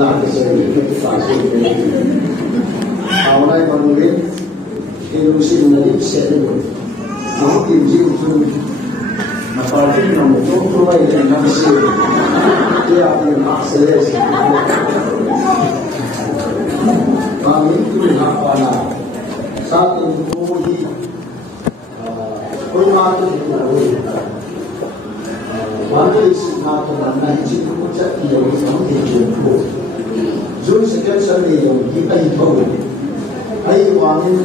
là cái gì cái phải gì sau này còn biết cái lúc sinh là biết sẽ được nó tìm gì cũng mà phải biết là một chỗ tôi là năm xưa thì là tiền bạc sẽ là gì và những cái học qua là sao tiền cô đi tôi mang cái gì là hoàn toàn sự mà tôi làm này chỉ có rất nhiều những thị trường của dù sự kiện sau này dùng những cái thôi hay hoàn toàn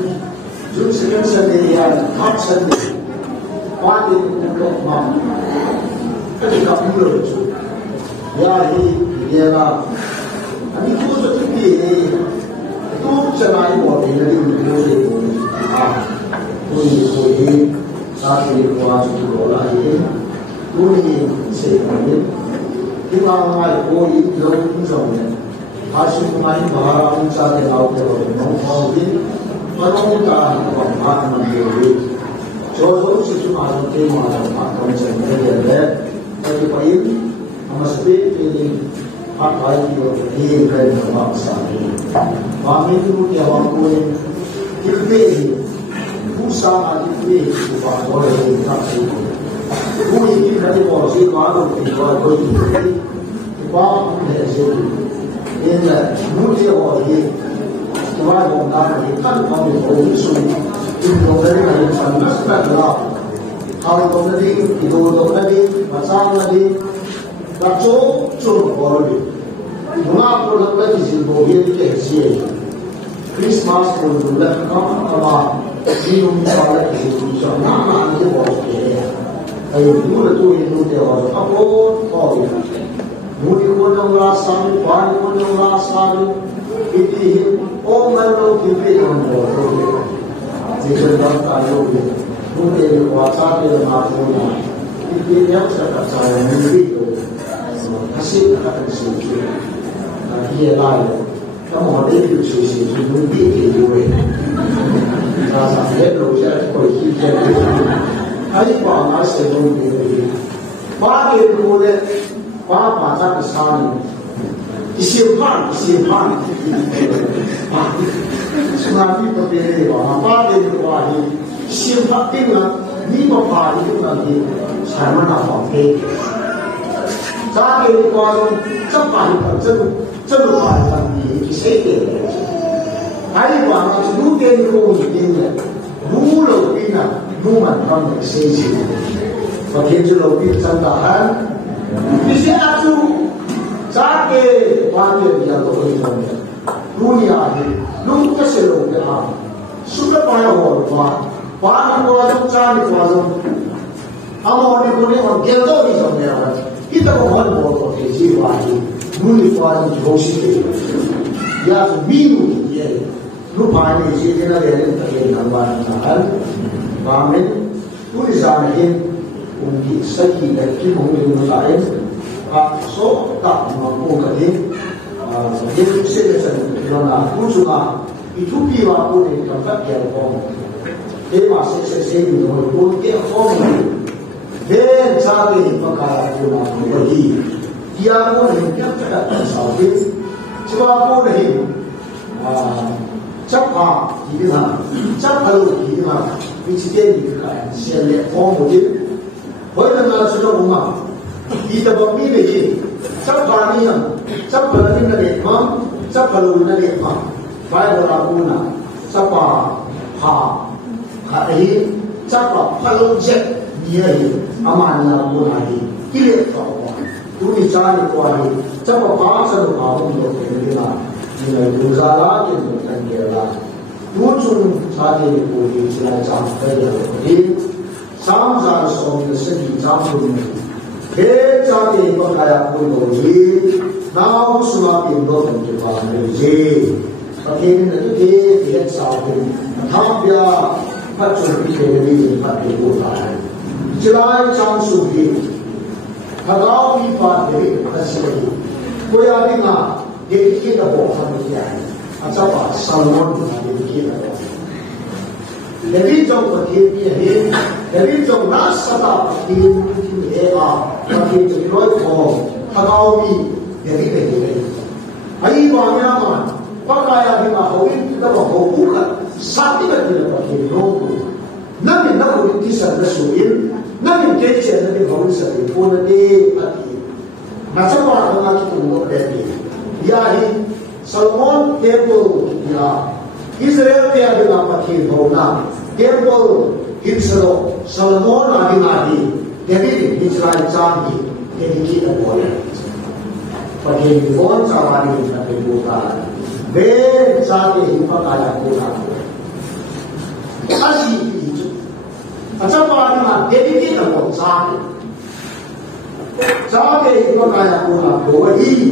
dù sự kiện sau này là hot sau này qua đi cũng được mà cái gặp nhiều chút ya thì là anh cũng rất thích gì tôi sẽ nói một cái là điều tôi tôi sao thì qua chúng tôi lại tôi sẽ nói nhưng mà ngoài cô ý lâu cũng rồi hai số máy mà ông cha thì học được không có gì mà ông ta còn phát mà nhiều đi cho dấu sự chúng ta cái mà phát công trình cái gì đấy thì phải mà sẽ biết thì phát phải nhiều thì cái mà họ sẽ và mình cũng theo ông cô cái gì cũng sao mà cái gì cũng phải có được các thứ vui khi thấy bỏ gì quá rồi thì gọi tôi thì quá không thể gì nên là muốn đi hỏi gì thì qua vòng ta thì cắt vào một ống sùi thì đồ đấy là một phần rất là nhỏ sau đó nó đi thì đồ nó đi và sang nó đi và chỗ chuột bỏ đi đúng không cô lập cái gì đồ hiện cái gì Christmas của chúng ta có mà đi đúng sao lại thì cho nó mà cái bỏ cái ai dulu tu itu teori apa kau mudi kodong rasan pani kodong rasan itu orang kita orang jadi orang tahu mudi kuasa dia maklum itu yang saya saya mudi hasil akan sih dia lain kamu ada itu sih mudi itu rasa dia loja kau kita ai quả nó sẽ dùng để ba cái đồ đấy ba ra cái sao này cái siêu phan mà đi tập về đấy ba cái đồ này siêu phan tiếng là đi mà phá đi cũng là gì sản mà nào phòng thế ra cái qua chấp hành chân là phải làm gì cái sẽ để ai quả nó đủ tiền không gì tiền này đủ lâu đi nào nu mà không được xây dựng và khiến cho lâu tin trong cả hắn thì sẽ áp dụng giá cái quan điểm là tôi không được nu nhà thì nu cái sự lâu cái hàng suốt cái bài học và quan điểm của chúng ta thì quan điểm ông đi cũng đi còn kia đâu đi trong nhà vậy kita có hỏi một cái gì vậy nu đi quan điểm không xây dựng ya minu vậy nu phải đi xây cái này để cái làm bạn là và mình tôi ra này cũng bị sai khi là khi mọi người lại và số tập mà cô cần đến những sẽ là rằng là cũng chúng ta bị thu phí vào cô này cần phát triển không thế mà sẽ nhiều người cô cái không về gia đình và cả cô là một gì kia cô này nhất là sao biết chứ mà cô này chấp vào thì thế nào chấp vào thì thế nào vì chỉ cái gì cả sẽ lệ phong một chút với lần nào chúng ta cũng mà đi tập bấm đi về gì chấp vào đi chấp vào đi là đẹp mà chấp vào là đẹp mà phải là cũng là chấp vào hạ ấy chấp vào phải luôn chết như vậy aman là cũng là gì cái lệ phong tôi đi chơi qua đi chấp vào phá sẽ được vào không được cái là như là đưa ra lá thì được thành kia là muốn chung gia đình của mình chỉ là chăm cái điều đi sáng ra xong thì sẽ đi chăm chung thế gia đình có cái áp lực gì nào cũng là tiền đâu cũng chỉ vào người gì và khi mình cứ thế thì hết sao thì tham gia phát triển cái gì phát triển của ta chỉ là chăm sóc đi thằng nào đi phát để cái gì coi ai mà cái đó bộ phận gì atau salmon demikian. Jadi jauh berkini ini, jadi jauh nasihat ini bagi jauh kau, kau ni jadi begini. Ayo kaya di mahawin kita mahubukan sakti ka tidak pakai nunggu. Namin na kulit kisah na suin, namin kecil na mahawin sa ipo na di ati. Nasa para mga kitunggo dati. Yahi Solomon temple ya Israel kaya di pakai na temple Israel Solomon adi jadi Israel canggih jadi kita boleh. Pakai phone sama di nabi bukan. Ber saat ini pakaian kurang. Asih itu. Macam mana jadi kita pun saat ini pakaian kurang. Go ini,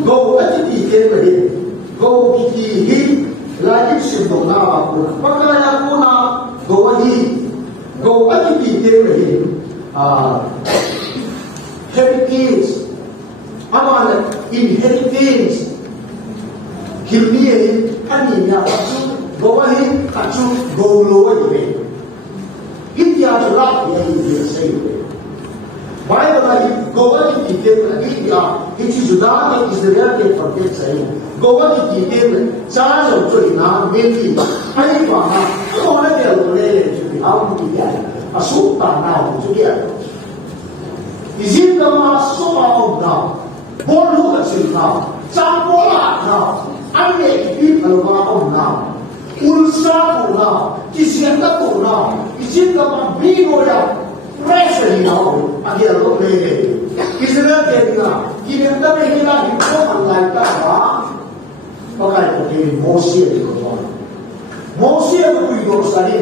go aja di kiri, go kiri, lagi sebelum nama kurang. Pakaian kurang, go ini, go aja di kiri. Heritage, apa inheritance. Hilmiye kaninya acu bawahi acu golo ibe India jalap ya ini sei Bible lagi gowa ki kite lagi ya kici juda ke Israel ke perke sei gowa ki kite cha lo choi na meli ai pa na ko na de lo le ju ha mu ki ya asu ta na ju ya izin da ma so pa o da bon lu ka sei na cha bo la na Ane itu kalau na, ulsa na, kisianda na, isinda mabino ya, pressure na, agi alo lele. Kisah jadi na, kisianda mehila itu malai ta, pakai pakai Moses itu kan. Moses itu itu sekali,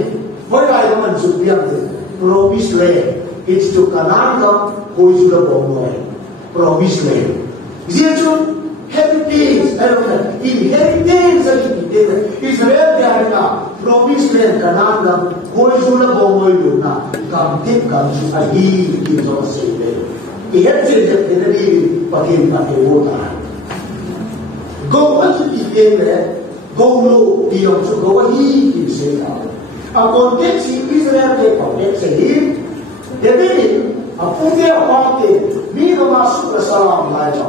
boleh ayo mencubiak deh, promise land, itu kanan kan, kau sudah bohong, promise land. Jadi heritage, inheritance lagi kita. Israel dia ada promise land kanan, koi sudah bomoy luna, kamtip kamsu ahi kita masih. Heritage kita ni pakai wota. Go aja kita, go lo dia tu go ahi kita sih. Konteks Israel ke konteks ini, jadi apa dia pakai? Ni masuk ke salam lain.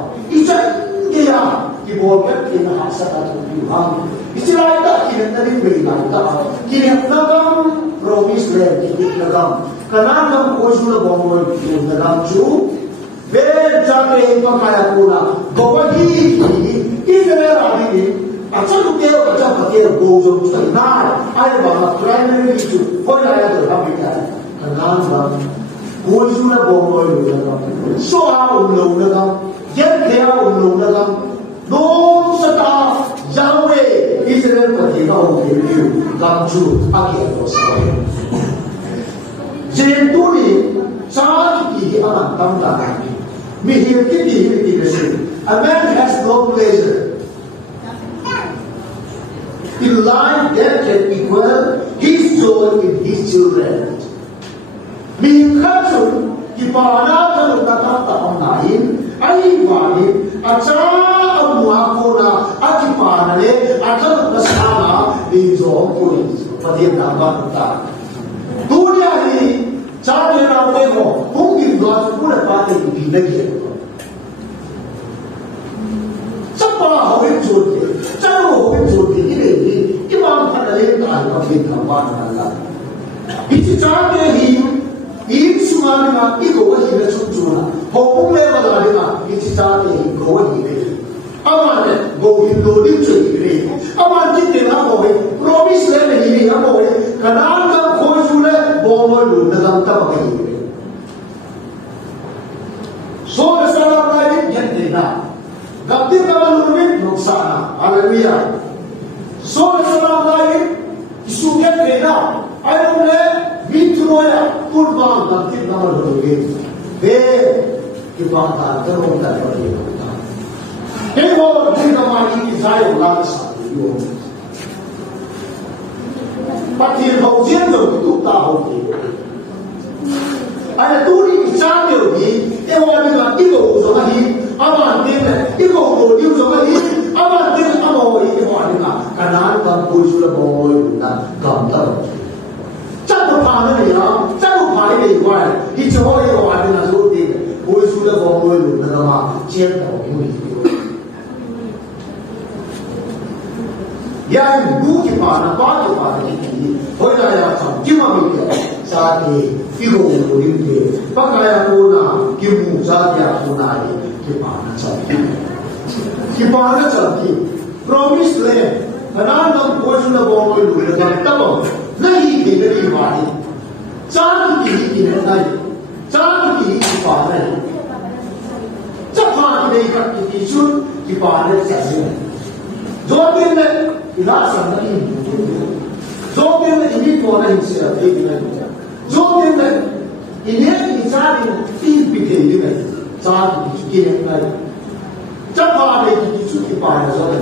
Iya, diboleh kita hasa atau Tuhan. Istilah itu kita tadi berikan kita nagam promise land kita nagam. Karena nagam kojulah bomoy kita nagam cu. Berjaga itu kaya pula. Bawagi Israel hari ini. Acak tu pakai bojong tu. Nah, ada banyak primary itu. Kau ada terhampiran. Karena nagam kojulah bomoy kita nagam. Soal ulang nagam. Yang dia ulung dalam dom seta Yahweh Israel pergilah untuk gamju akhir dosa. Jadi ni sahaja ini aman tampak. Mihir kita ini. A man has no pleasure in life that can equal his joy in his children. Mihir kacau Kipana kalau datang tahun lain, ayi balik, aja abu aku na, akipana le, aja bersama di zompuri, pada nama kita. Dunia ini, cari orang mo, mungkin dua puluh pada ini lagi. Siapa orang jodoh, siapa orang jodoh ini, imam pada le tak ada nama Allah. Itu cari hidup. Ini semua dengan ego hidup cuma. Hukum level ada itu cara ego hidup. Aman go hidup itu. Aman kita nak boleh promise level ini nak boleh. Karena kita kau sudah boleh lu dalam tak hidup. So salah lain yang tidak. Gapti kalau lu nuksan. Haleluya. So salah lain isu yang tidak. Ayo le Mitroya kurban ganti nama loge. Kurban tak terus tak boleh. Kalau kita mandi saya ulang satu. Pakai hujan tu tahu. Ada turi bicara ni, ewan dengan itu sama ni, aman dia, itu dia sama ni, aman dia aman ini ewan dengan kanan dan kiri boleh nak gambar. Jangan panen ya, jangan panen di luar. Itu orang yang ada nak suruh boleh sudah boleh lu, nama cinta ini. yang du kipana pa kipana ki hoina ya sam kimami ke saati figo ulimpe pakaya kona kimu saatya kona kipana samki promise land kananam kojuna bongoi lule tabo nahi degari wani saati ki nai saati ki kipana chapha ki ka ki sun kipana sasi जोते में इलाज नहीं जोते में इन्हीं को नहीं से एक नहीं जोते में इन्हें इंसान तीन पिटे नहीं चार पिटे नहीं जब आने की चुकी पाए जोते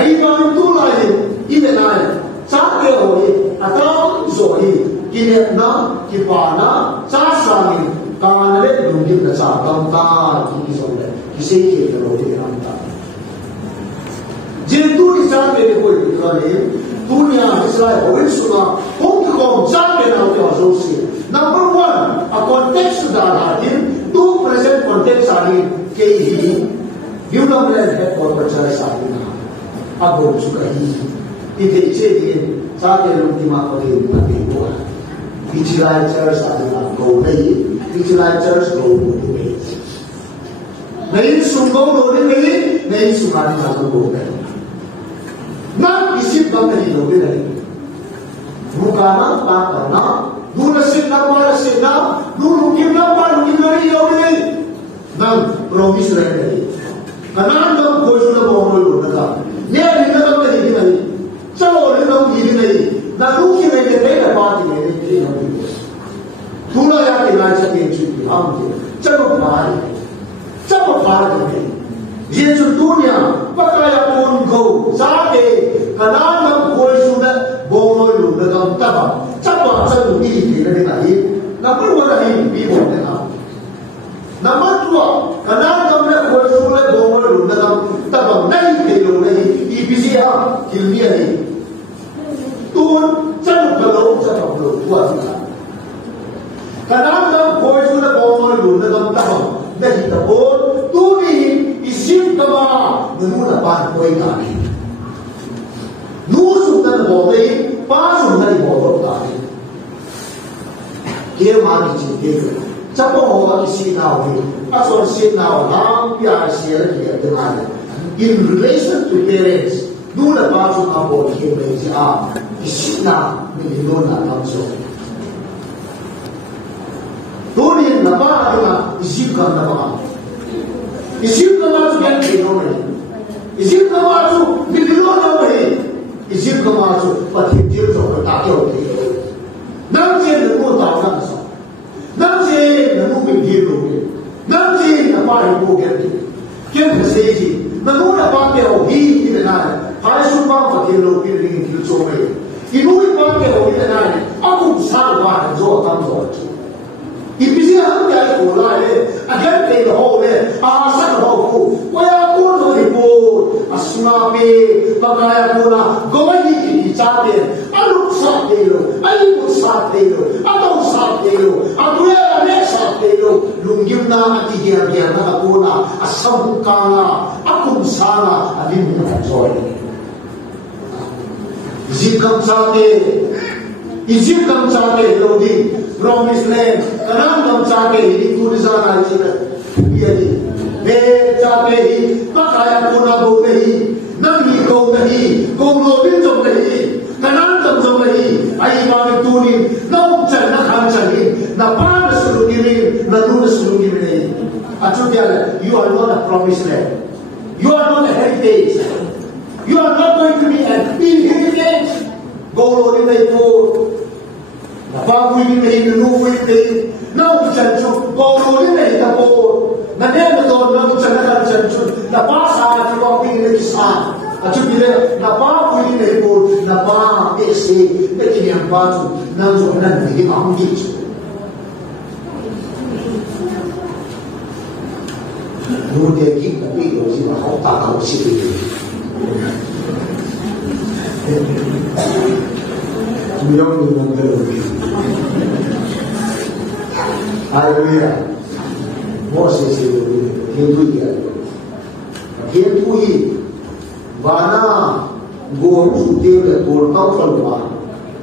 आई बार तू लाए इधर आए चाहे हो ये अताम जोई किन्हें ना किपाना चार साल कानले लुंगी नचा तंता की जोते किसी के लोटे नामता जिंदू इंसान मेरे कोई दिखा नहीं दुनिया इसराइल और सुना उनके कौन जाके ना उनके आज़ों से नंबर वन a context डाला है दो present context आने के ही यूनामैन है और बच्चा साथी ना अब हो चुका ही इधर चेरिए साथे लोग दिमाग पर ये बातें हुआ इजराइल चर्च आने ना को नहीं इजराइल चर्च को नहीं सुनगो लोगे नहीं सुनाने ना को नहीं ना किसी बंद नहीं लोगे नहीं मुकाना बात करना दूर से ना दूर कितना बार नहीं लोगे नहीं ना प्रॉमिस रहे नहीं कनान लोग कोई सुना बहुत लोग ना ये लिखना तो नहीं चलो लोग ये नहीं ना रुकी नहीं देते ना बात ही नहीं थोड़ा यार ना चाहिए चुकी हम चलो बाहर नहीं ये जो दुनिया पकाया कौन को जाके कनान कोई सुने बोलो लुंडे कम तब चलो भी नहीं नहीं नंबर वन है भी बोलने ना नंबर टू कनान में कोई सुने बोलो लुंडे कम तब नहीं खेलो नहीं ये बिजी है खिलनी नहीं तो चलो हुआ कनान कोई सुने बोलो लुंडे कम तब नहीं तब तू नहीं इsim kama nuna pan koi kani nu sumdan bobe pa sumdan bobe kani ke mani chite chapo ho isi na ho asor sin na ho nam pya share kiya dana in relation to parents nuna pa sumdan bobe ke me ja isi na me nuna tamso toni na pa na isi kan na ba Egypt का मार्च क्या खेलों में इजिप्ट का मार्च बिल्कुल ना वही इजिप्ट का मार्च पति जीव जो ताकि होती है नंचे नमो ताकत सा नंचे नमो बिल्कुल लोगे नंचे नपाई को कहते क्या फंसे जी नमो नपाते हो ही इतना है हर सुबह पति लोग भी लेकिन किल चो में इन्होंने पाते हो इतना है अब उन साल बाद जो कम जो इसी हम क्या बोला है अगर कहीं हो में आसन हो को या कौन हो रिपोर्ट असुना पे पकाया पूरा गोवनी की चाहते अलुक साथ दे लो अलुक साथ दे लो अतो साथ दे लो अतुए अनेक साथ दे लो लुंगिमना अतिगिया बिया ना कोना असम काना अकुम साना अभी मुझे जोड़ जिकम चाहते इजिप्ट हम चाहते लोगी प्रॉमिस लैंड कनान हम चाहते ही टूरिज्म आइए ये जी वे चाहते ही पकाया कोना दो नहीं नमी को नहीं कोलोबिन जो नहीं कनान जो नहीं आई बात टूरी नौ चल न खान चली न पान शुरू की न दूर शुरू की नहीं अचूतिया you are not a promised land you are not a heritage you are not going to be an inheritance गोलोरी नहीं को Napagui नहीं नूई नहीं ना उचंचु गोलोरी नहीं तबो नने नदोन ना उचंचु उचंचु नपासा की वापी नहीं किसान अचु बिले napagui नहीं को नपा ऐसे लेकिन yang बाजू ना जो ना नहीं आंगी चु नूटे की कभी रोजी वहाँ ताका उसी भी Milong Haleluya. Moses itu Hindu dia. Hindu ini, bana gồm chủ tiêu là gồm tao phần quả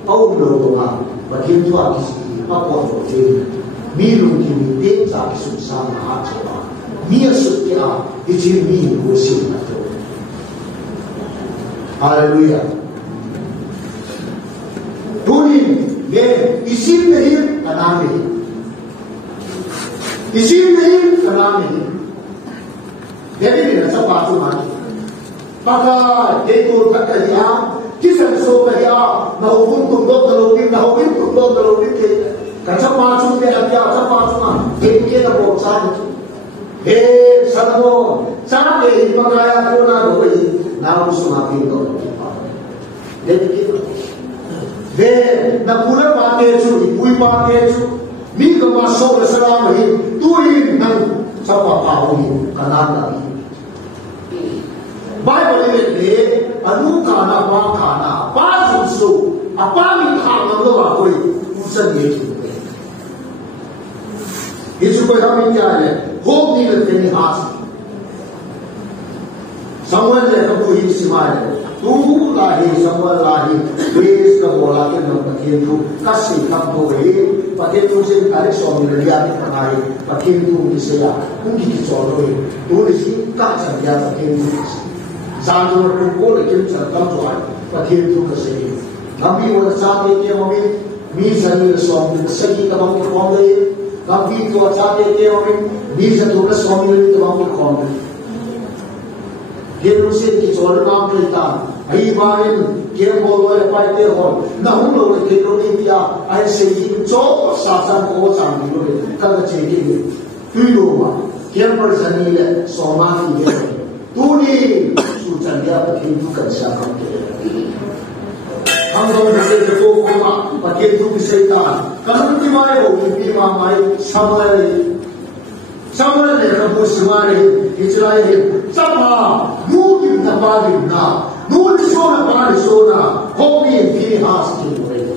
ông đầu của họ và thiên thoa cái gì mà còn một thêm mi luôn thì mi tên giả cái sự sang mà hát cho họ mi sự kia thì chỉ mi của sự mà thôi. Hallelujah. Tuhin về isim này kanam này isim này kanam này jadi ni rasa patu mati. Maka itu kata dia kisah so dia na hubung tunduk dalawin na hubung tunduk dalawin ke kata patu dia dia kata patu mah dia na boksan sadamo sampai makaya ko na doi na usma pinto jadi kita na pura pate chu ipui pate chu mi ka masuk salam hi tuin nang sapa pau ni kanana Bible ini anu kana pa susu apa ni kana lo koi usan ye itu koi kami kaya hope ni le teni has someone le kabu hi simai tu lahi someone lahi ways ka bola ke no pathin tu kasi kap do he pathin tu se kare so mi le ya ni panai pathin tu ki se ya ung ki so do he tu le si ka cha ya pathin tu Sanjur tumpul lagi serta tuan, pakai itu kesini. Kami bersama dia kami, misal suami kesini kami kami, kami tuan sama dia kami, misal tuan suami kami kami. Dia rusik kita orang kita, ayi barin dia boleh apa dia hon, namun orang kita dia ayi segi jauh sahaja kau sambil boleh kalau cekik itu mah, dia bersani le suami dia, tu ni. Sucan dia pakai itu kan siapa dia? Angkau nak jadi kau pakai itu bisa kalau nanti mai sama ni kamu semua ni Israel sama mungkin tak bagi na, nulis sona, hobi ini khas tu boleh.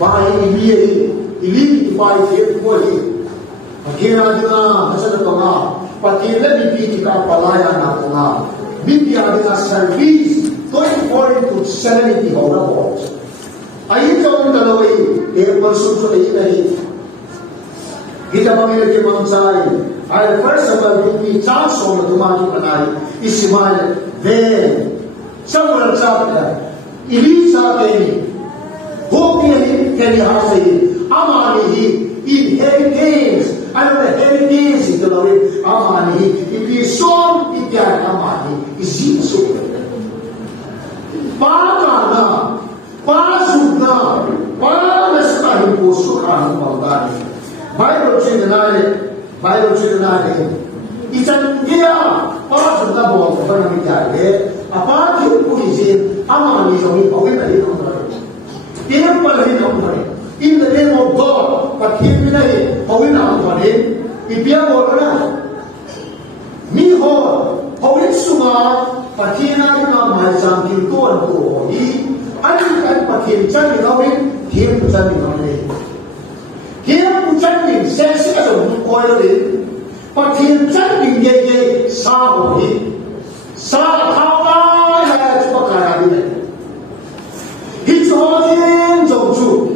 Bayi ini bayi dia boleh. Pakai aja macam apa? Pakai lebih kita pelayan apa? Mimpi ada servis, toh important to serenity orang bos. Ayi tahun kalau ini bersusun ini, kita memiliki manusia. Air first of all, mimpi chance orang tu maju panai, Ismail, Ben, semua orang ini sahaja ini, hobi ini terlihat ini, amal ini, inheritance. Ada heritage itu lalu amani, ini son itu amani, izinsu. Parana, parasuna, parasukah imposukan maldani. Bible cerita ni, ijan dia parasuna bawa kepada kita. Apa yang polisi amani kami kawin dari kami. Dia paling kami. In the name of God, but he will Hawin Ampane, Ipia Borana, Miho, Hawin Suma, Patina, my son, you go and go. He, I think Patin Chani Hawin, him Chani Hawin. Him Chani says as a oil in, but him Chani Yay, Sahi, Sahawa has Pakarabi. He's all in Joju.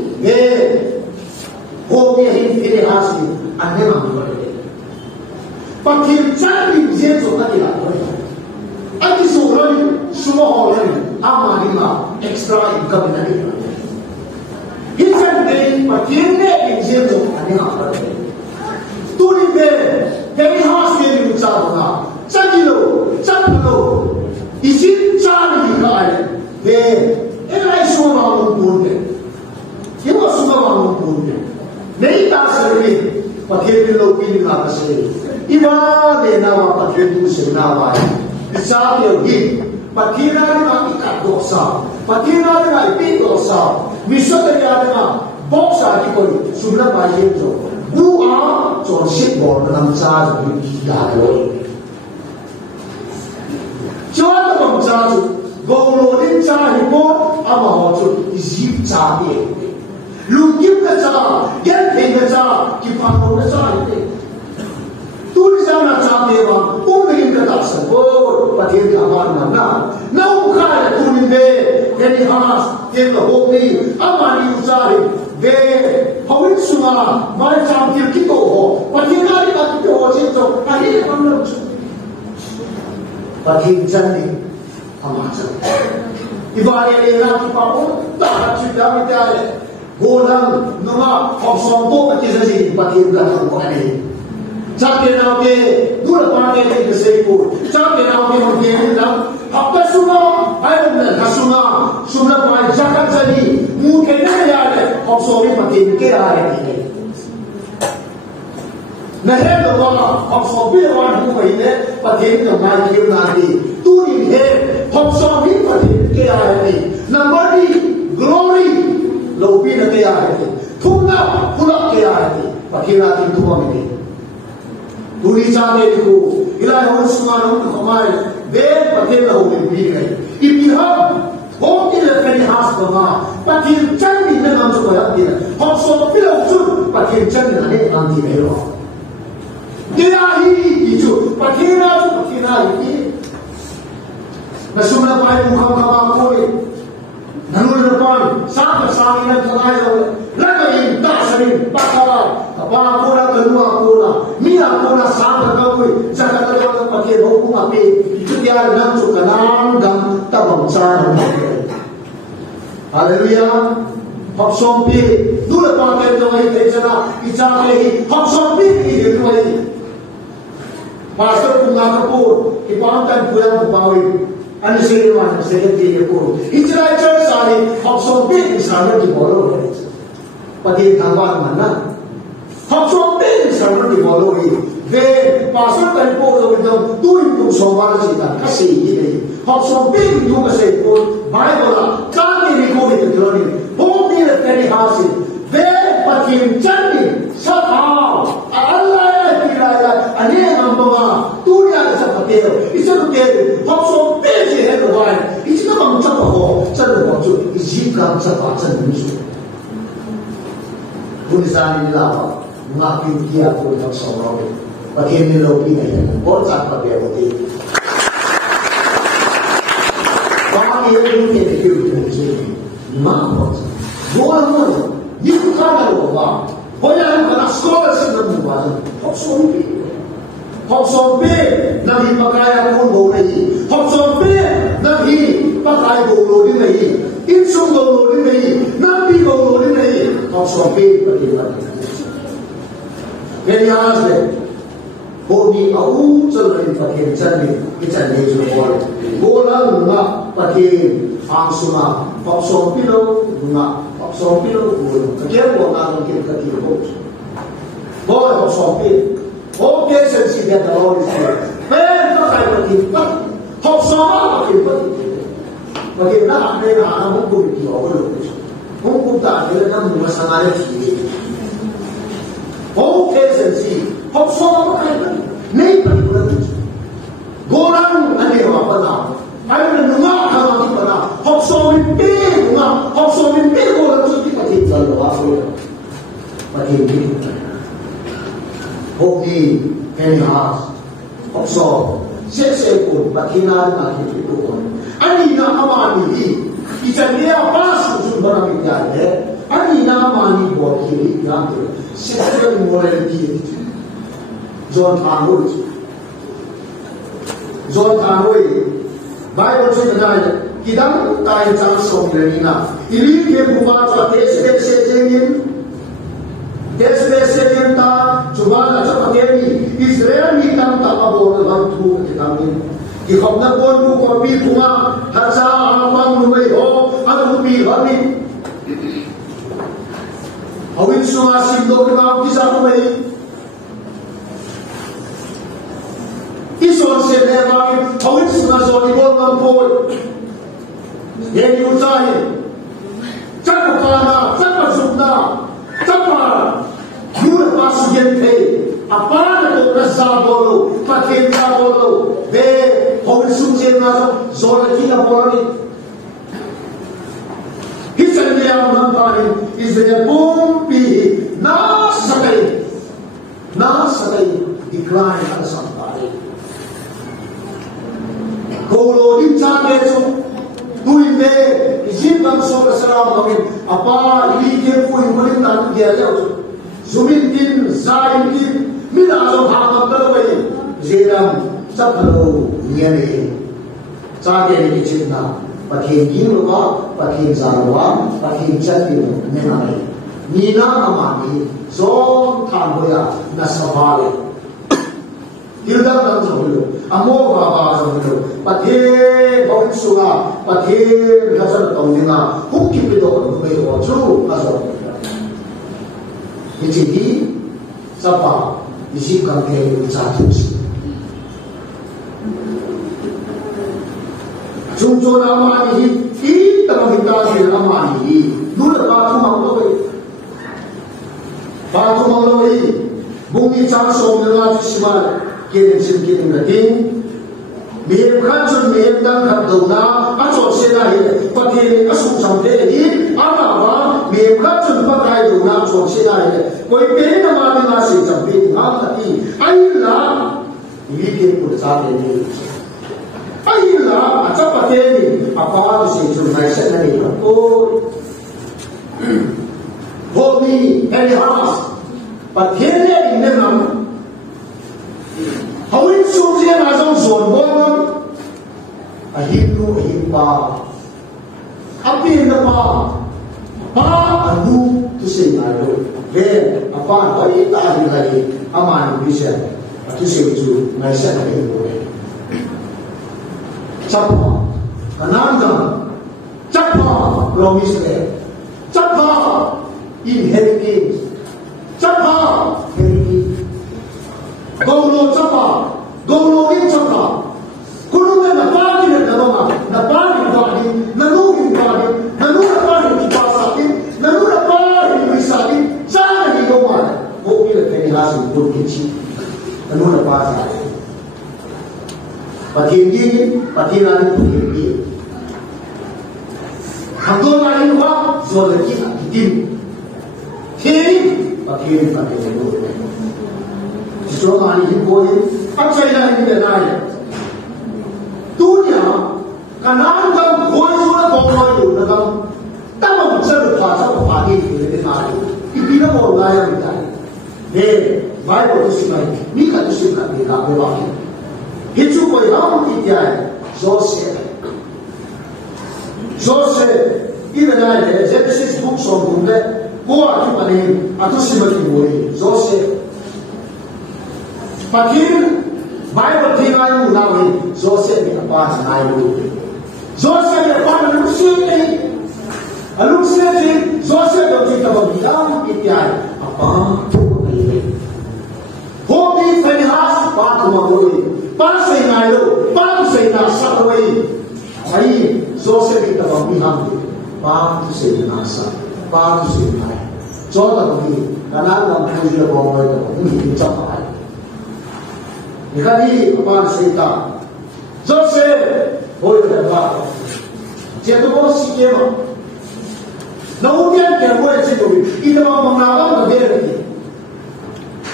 Hobi ini pilih hasil, anda mampu boleh. Pakai cari jenis orang lain. Adi seorang semua orang amal lima extra income nanti. Hidup ini pakai ni jenis orang anda boleh. Tuli dari hasil ini ucapan, cari lo, isin cari kaya. Ini semua orang boleh. Dia semua orang punya. नहीं तार सकते पत्थर के लोग भी निकाल सकते इबाद लेना वा पत्थर तू सेना वा इसाब योगी पत्थर ना की का दोसा पत्थर ना की दोसा मिश्र तैयार ना बॉक्स आदि कोई सुबह बाजी जो बुआ जो शिप बोर्ड नमचा जो किया है जो तो नमचा जो गोलोडिन चाहे वो अब हो जो इजीप चाहे Lukip kaca, genting kaca, kipano kaca itu. Tulisan kaca dewa, umum kata sebut, pakai kawan mana, nau kai Kenny Haas, in the holy, Amani Uzari, they, Howinsuma, my champion Kiko, but you got it at the Ojito, I didn't know. But he Johnny, Amasa. If I had enough power, that you got it. Golang, Numa, Hobson, but is a but he got money. Champion out there, do the party in the same food. Champion out there on the end of Apasuma, I don't know, Hasuma, Suna by Jakazani, Mukenaya, also in Matin, Nahel of Sophia one who made it, but in the Mighty Nadi, two in here, Hobson in Matin, KIA, Namadi, glory, Lopina KIA, Tuna, Pula KIA, but here are the 2 minutes. Turi chane ko ila ho sumano ko mai de patel ho bi gai if you have ho ki le kani has ko ma patil chan ni na nam so ya di ho so pilo chu patil chan na ne am di me lo de ya hi di chu patil na hi na sumna pai mu kham kham ko ni nanul na pan sa sa ni na thanai lo la mai da sarin pa ka apa pura kedua pura, mia pura sama kau, jangan kau pakai hukum apa, itu dia nak cukanan dan tabung cara. Haleluya, hak sompi, dulu pakai tu ini terjana, ijazah ini hak sompi ini tu ini. Pastor punga kapur, kipantan pulang bawi, ane seriman seketi kapur. Ijazah church sari hak sompi ini sana di bawah. Pakai tanggal mana? Hobson bin sarang di bawah ini. Ve pasal tempo itu tuh soal kita kasih ini. Hobson bin itu kasih pun Bible kami ini kau itu terani. Bukti dari hasil. Ve pakai candi sapau. Allah kiraya ane ambonga tuh yang seperti itu seperti Hobson bin sih itu kan. Itu kan macam apa? Jadi macam itu kan macam itu. Tulisan ini lah. Ngakin dia pun tak sama. Bagaimana lagi ni? Boleh tak berarti? Bagaimana ini kita hidup ini? Mampu. Jualan, ni bukan apa. Boleh bukan sekolah sedang buat. Hobsombe, nabi pakai pun boleh. Hobsombe, nabi pakai boleh ni. Insung boleh ni. Nabi boleh ni. Hobsombe bagaimana? Kaya hasil, bodi au celai pakai candi, candi jual. Bola bunga pakai angsuma, popsom pilo bunga, popsom pilo bola. Kaya bola mungkin kaki bos. Bola popsom pilo. Okay, sensi dia tahu ini. Mereka pakai pakai popsom pakai pakai nak mungkin dia orang. Mungkin tak dia nak masalah ini. Okay, sensi. Hobson apa? Ni perlu. Golang ane apa nak? Ada nunga kalau kita nak. Hobson ini nunga. Hobson ini golang tu kita tidak lalu apa. Pakai ini. Hoki kenhas. Hobson. Sese pun pakai nama itu pun. Ani nama ini. Kita dia pas sumber kita. Ani nama ni buat kiri nanti. Sexual morality. John Tanwood. Bible cerita kita tahu jangan sombongnya. Ini dia buat suatu SPC ta cuma nak cepat ini Israel ni tam tak boleh bantu kita ni. Kita nak buat kopi bunga haja aman rumai ho anu pi kami. Awin semua sindo kita bisa rumai. Ison selewai awin semua zoni bol mampol. Yang diucai cepat pana, cepat sukna, cepat. Yur pasujente apa itu rasa bolu, pakai bolu, deh awin sumber nazo zona kita boleh. Hisan dia mengampari, Israel bumpi nasakai decline ada sampai. Kalau dicari itu, tuinde izin bang so salam bangin apa li ke pui mulin tan dia ya zumin tin zain tin mina zo ha ma talwai zeram chapalo niane cha de ni chitna pathin yin lo pathin za lo pathin chat ni ne na ni na amani zo than hoya na savale Hilda dan Zohlo, Amo Baba Zohlo, Pate Bawin Suga, Pate Hazard Tongina, who keep it on the way or true as well. It's indeed Sapa, the sheep campaign with Satus. Junjo Amani, eat the Mahindasi Amani, do the Batum Maloi, Bumi Chanso, the largest smile. Kirim sim kirim latin, mir kanjun mir dan kabdona, aso sena he, pati asu sampai ini, apa mir kanjun pakai dona aso sena he, koi peri nama di nasi sampai ngam tapi, ayulah, ini dia pulsa ini, ayulah, acap pati ini, apa tu sih cuma sena ni, oh, hobi, hari has, pati ini nama. Hawin sumsiya na zong zon bong ahimnu ahimpa apin na pa anu tu say na lo ve apa ay ta lagi aman bisa tu say tu ngai sa na lo chapa kananda chapa promise le chapa inheritance chapa heritage Golo chapa, golo ni chapa. Kuno na pagi na dama, na pagi bagi, na nugi bagi, na nugi bagi di pasaki, na nugi bagi di misaki. Sana di doma, oke le kini hasil burkici, na nugi pasaki. Patinggi, patingan patinggi. Hamdo na inwa, zolaki akitim. Kini, patinggi patinggi. Jomani hipoi, acayla ini denai. Dunia, kanan kam koi sura koi itu, nakam, tamam cerita pasal pagi itu denai. Ipina mau gaya denai. Deh, baik waktu siapa, ni kata siapa ni nak berwakil. Hidup koi ham tiada, Jose, ini denai. Genesis book sombong deh, gua tu paling, atau siapa ni boleh, Jose. Pakin Bible tinggal mulawi Joseph ni apa senayu Joseph ni apa alusia ni Joseph yang kita berbilang ikhtiar apa ini hobi Phinehas apa mawui pas senayu pas senasa wei ai Joseph kita berbilang pas senasa pas senayu contoh begini karena dalam pujian bahwa itu ini capai Nikadi apa cerita? Joseph, boleh berapa? Jadi bos sikema. Naudyan kaya boleh cerita. Itu mau menawar berbeda.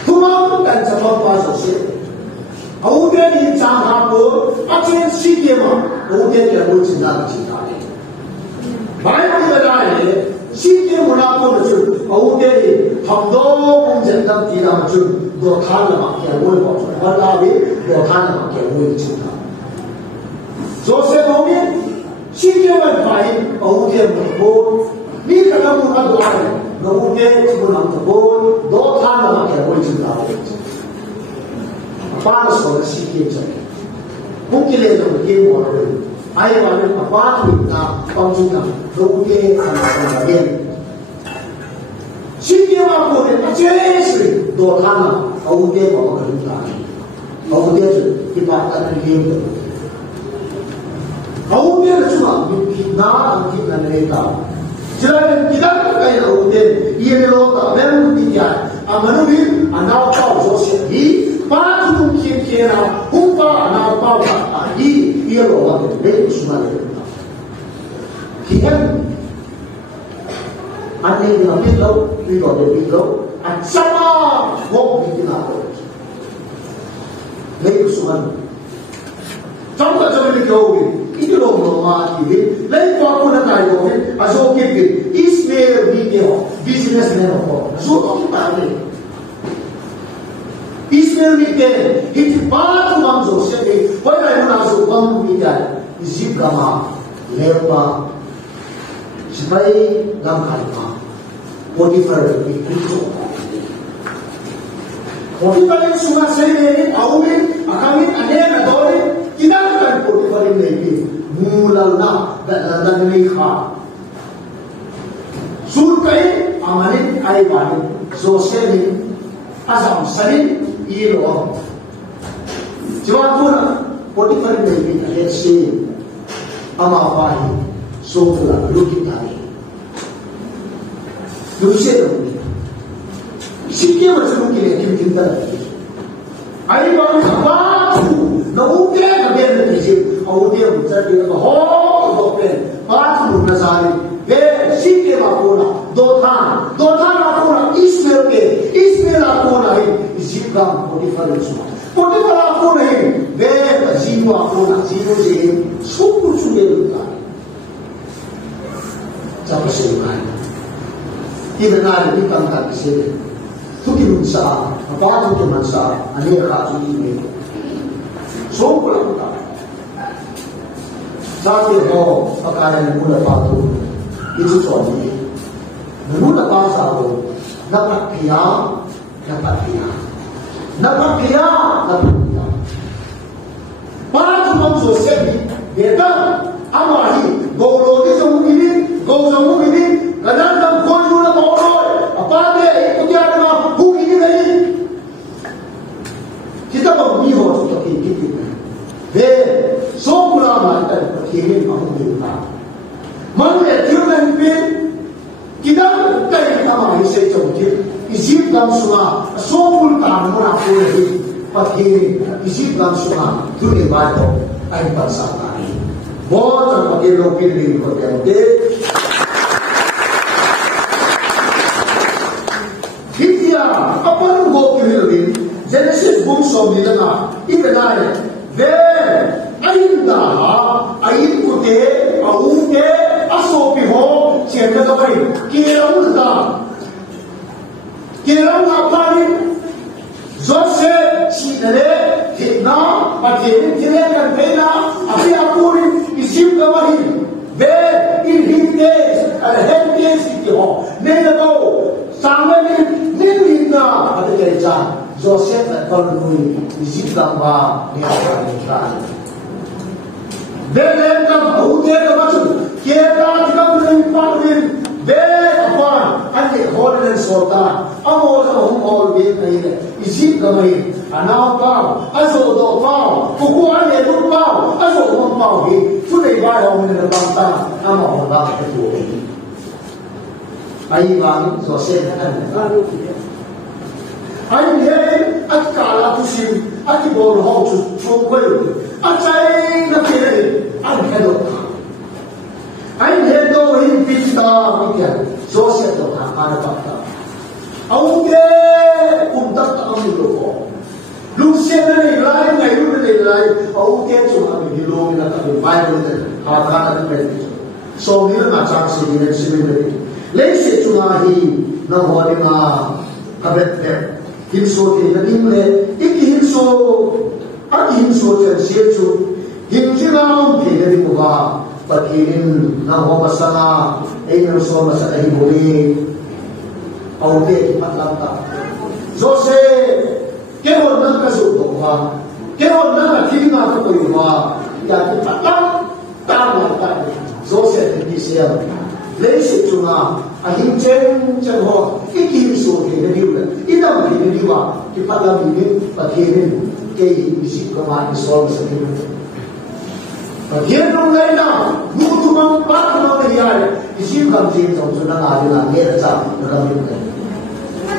Cuma dan sebab pas Joseph. Naudyan ini jangan apa? Asyik sikema. Naudyan kaya boleh cerita. Baik kita dah ni. Sikema nak pun tu. Naudyan ini hamdom jendam tidak macam. Dua kali mak kaya boleh baca. Walau dua kali mak kaya boleh cerita. Joseph mungkin sikit berbaik, dia berbun. Ni kalau muka doa, mungkin sebelum berbun, dua kali mak kaya boleh cerita. Apa sekolah sikit saja. Mungkin dia mungkin orang. Ayat orang apa kita panggilan, mungkin anak lain. Sikit apa pun, asyik dua kali. Dia bawa kerja, dia dipakaikan game. Dia cuma kita mereka. Jangan kita pakai dia. Ia lelaki memang dia. Amanubi anak kau Joseph ini, patu kira umpa anak kau ini. Ia lelaki memang cuma dia. Kita ada yang bilang, sama wong bikin apa? Mereka semua. Contoh macam ni kau ini kilo ma ki lai ko ko na tai do azo ke Ismail ni ke businessman ho so to ta le Ismail ni ke hit pa tu mam zo se ke ko na na zo bam ni da Egypt kama lepa sipai lam khalma Potiphar ni kuso Potiphar ni sunga se ni aumin akamin ane na dori kinan kan Potiphar ni mulal na dan ni kha surkai amanin ai bani Joseph azam sanin ilo jawabuna Potiphar ni ane se ama pahi sofla lukitari Lucia Sikya macam ni kita kita Air bang apa tu? Nak ujian nak biar nanti je. Ujian jadi oh dokter. Pas tu nazari. Be sikya makuna. Dothan makuna. Ismail makuna ini. Zikam Potiphar itu. Potiphar makuna ini. Be jiwa makuna. Jiwa je. Semua sudah lupa. Siapa serukan? Kita nak kita tak kesini. Tu kita sa, apa tu kita sa, ane katu ini. So pulang kita. Saat itu pakaian mula patu itu jadi. Mula patu dapat dia. Para tu Joseph beta amahi golo ni semua ini, kadang-kadang kau juga tahu apa dia itu dia ada buku ini lagi. Kita bermihot untuk kita. Semua orang ada perkiraan mahu kita. Mana yang kita kita mahu sesuatu. Isip dalam semua semua tamu nak boleh perkiraan. Isip dalam semua tu ni baik. Air pasal ini. Boleh pakai lokal ni perkiraan. Apa yang gua pilih Genesis bungsu ni lena, itu naya. Ainda, ain kute, auke, asopiho, cendera kau. Kirang apa ni? Joseph sidere, hina, pakai kan bela, api aku ni isim kawari. Inhibdes, alhebdes itu ho. Nelago, sangat ni ada kerja. Joseph kalau ni isim kamba ni apa ni kan? Belen kan hujan macam kita ni pakai. Apa? Ane holen sorta. Amor hum ni isim kami. Anak kau, aso do kau, kuku ane tu kau, aso hum kau ni. Sudah bayar orang ni bangsa, amor orang itu. Ayi bang Joseph kan? Ayi dia at kala pusim, at bol hau cukup. At saya nak kira, at hello. Ayi dia tu ini pista punya, Joseph tu ada fakta. Auke untak tak ambil Lucia ni lain, ngayu ni lain. Auke cuma ambil nak ambil Bible ni, kata ni. So ni macam sini ni. Lese cuma hi na hori ma kabet hinso ke nadim le iki hinso chen sechu hinjina ke ni buka pakin na ho masana ei na so masana hi boli auke patlanta jose ke ho na ka so to ha ke ho na ka ki na ko yo ha ya ki patlam ta jose ni sia Lese cuma ahim chen ho iki so ke ni ula idam ke ni wa ki pala ni pakene ke isi kama ni sol sa ni pakene no laina mutu ma pa no ni ya isi kam je so na ga na ne ra sa na ga ni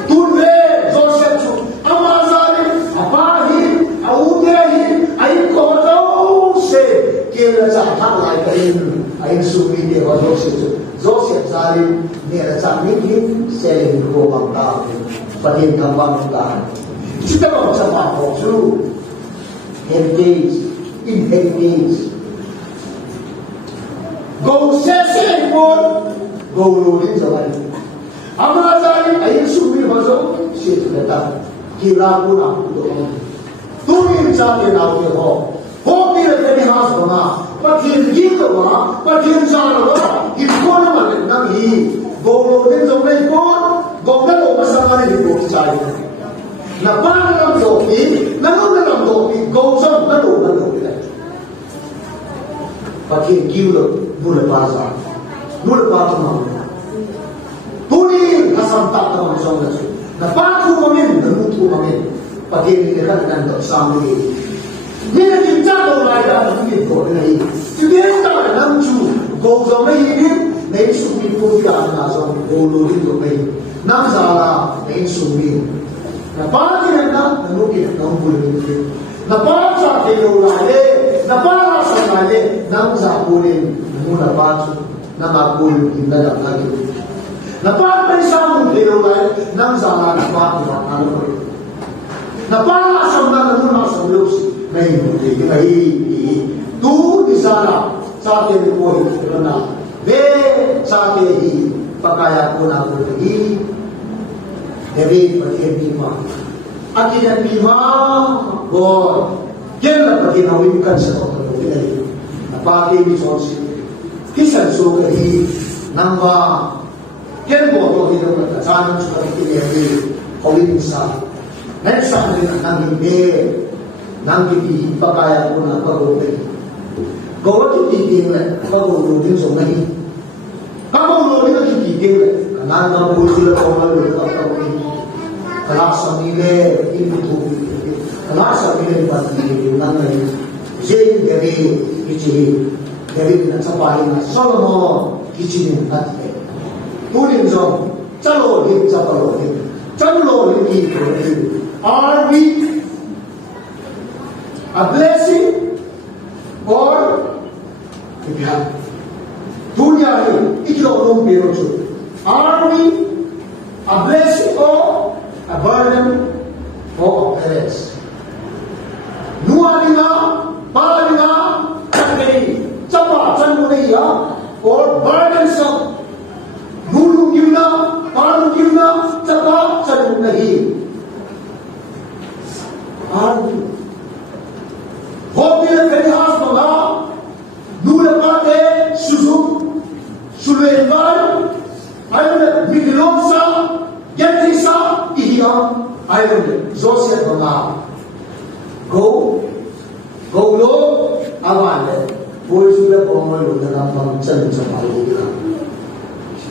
tu le Joseph chu amazali apahi augehi ai ko do se ke ra sa ha lai ka in ai su mi de ho Joseph Salim ni ada cakap ni selling rumah kau, pakai kambang kau. Kita mau cakap tu, engage, Go sese pun go lulin zaman. Ama jari ayin sumi bazo situ kata kira pun aku doang. Tumi jari nak ho. Ho kira kini has bana. Patin gitu bana. Patin jari bana. Ikon mana nangi go lulin zaman pun go kalau masalah ni go jari. Napa dalam topi, namun dalam topi go jam nalu. Pakai giul nul pasar, nul pasar mana? Tuni kasam tak tahu macam mana. Napa aku mamin, namun aku mamin. Pakai ni dekat dengan dok sambil. Ni kita tahu lagi mungkin kau ni. Jadi kita nampu go jam ni, ni sumi pun tidak nasam go lori tu ni. Nam salah ni sumi. Napa kita nak, namun kita nampu ni. Napa cakap dia lagi, napa rasa lagi, nam zakurin, namun napa tu, nam aku kita dah lagi. Napa pensam dia lagi, nam zalah napa tu nak aku. Napa rasa namun rasa lus, नहीं तू दिसाना चाहते कोई करना वे चाहते ही पकाया को ना कोई देवी पति बीमा अकिन बीमा और केला पति नवीन कर सकते हो नहीं पाके भी सोच किसन सो कहीं नंगा केल बोलो ही लोग अचानक चुका के लिए कोई इंसान next time nangi be nangi di pakaya pun apa gobe gobe tu tiang le kalau lulus so nahi kalau lulus tu tiang le kanan na boleh le kalau lulus apa ni kalau samile ini tu kalau samile pasti nangi jadi dari ini dari nak sampai na Solomon kicin nanti tulen jom calo dia calo dia calo dia are we a blessing or a curse? Dunia ini itu orang biru. Are we a blessing or a burden or a curse? Nuanina, paranina, cakri, capa, canmuriya, or burdensome. Nulu kiuna, paru kiuna, capa, canmuriya. Hobi kerihas bala, nula pate susu, sulaiman, ayat midilomsa, yatrisa, ihya, ayat Joseph bala. Go lo, awal, boleh sudah pemulai dalam bangsa macam itu.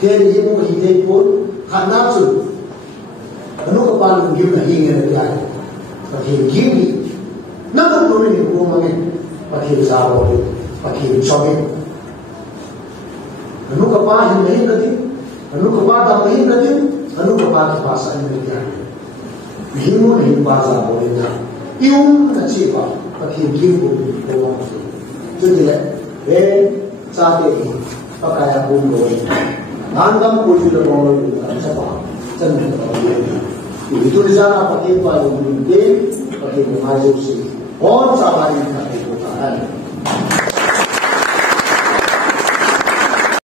Jadi ibu hidup pun karena tu, anu kepala dia hingga dia. Pakai gini, nak tu ni bukan pakai zawo, pakai shopping. Anu kapal ini nanti, anu kapal tak ini nanti, anu kapal pasal ini dia. Himu ni pasal boleh tak? Iu nak siapa? Pakai gini bukan. Jadi saat ini pakai apa boleh. Nangam pun sudah boleh. Siapa? Jangan boleh. Itu di sana pakai palu mungkin pakai maju sih. Oh, sama ini pakai bukan.